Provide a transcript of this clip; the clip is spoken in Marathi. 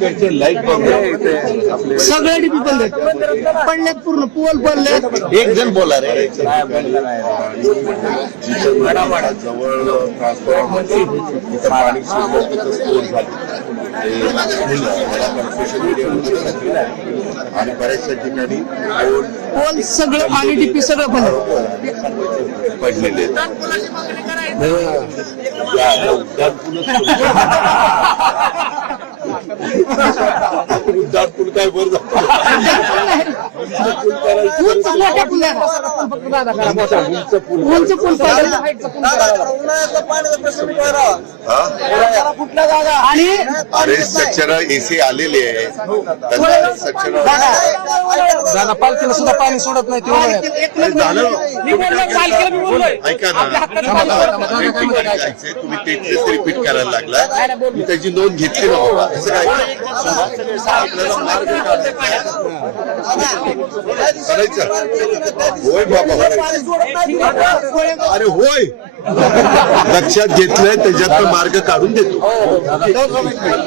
लाइट बंद आहे. सगळे डीपी बंद आहेत पूर्ण पोल पडल्यात एक जण बोला रे जवळ ट्रान्सफॉर्मर पाणी शिरलं तिथं झाला. आणि बऱ्याचशा ठिकाणी पोल सगळं आणि डीपी सगळं बंद आहे. पडलेले आहेत. या, उड्डाण पूल- उड्डाण पूल. काय बरं उंच मोठ्या पुलाला. उंच पाहिजे. आणि अरे सच्चर एसी आलेले आहे त्यांना पालखीला सुद्धा पाणी सोडत नाही ते झालं ऐका ना. तुम्ही तेच रिपीट करायला लागला मी त्याची नोंद घेतली ना बाबा असं काय आपल्याला मार्ग करायचं होय बाबा. अरे होय लक्षात घेतलंय त्याच्यात मार्ग काढून देतो.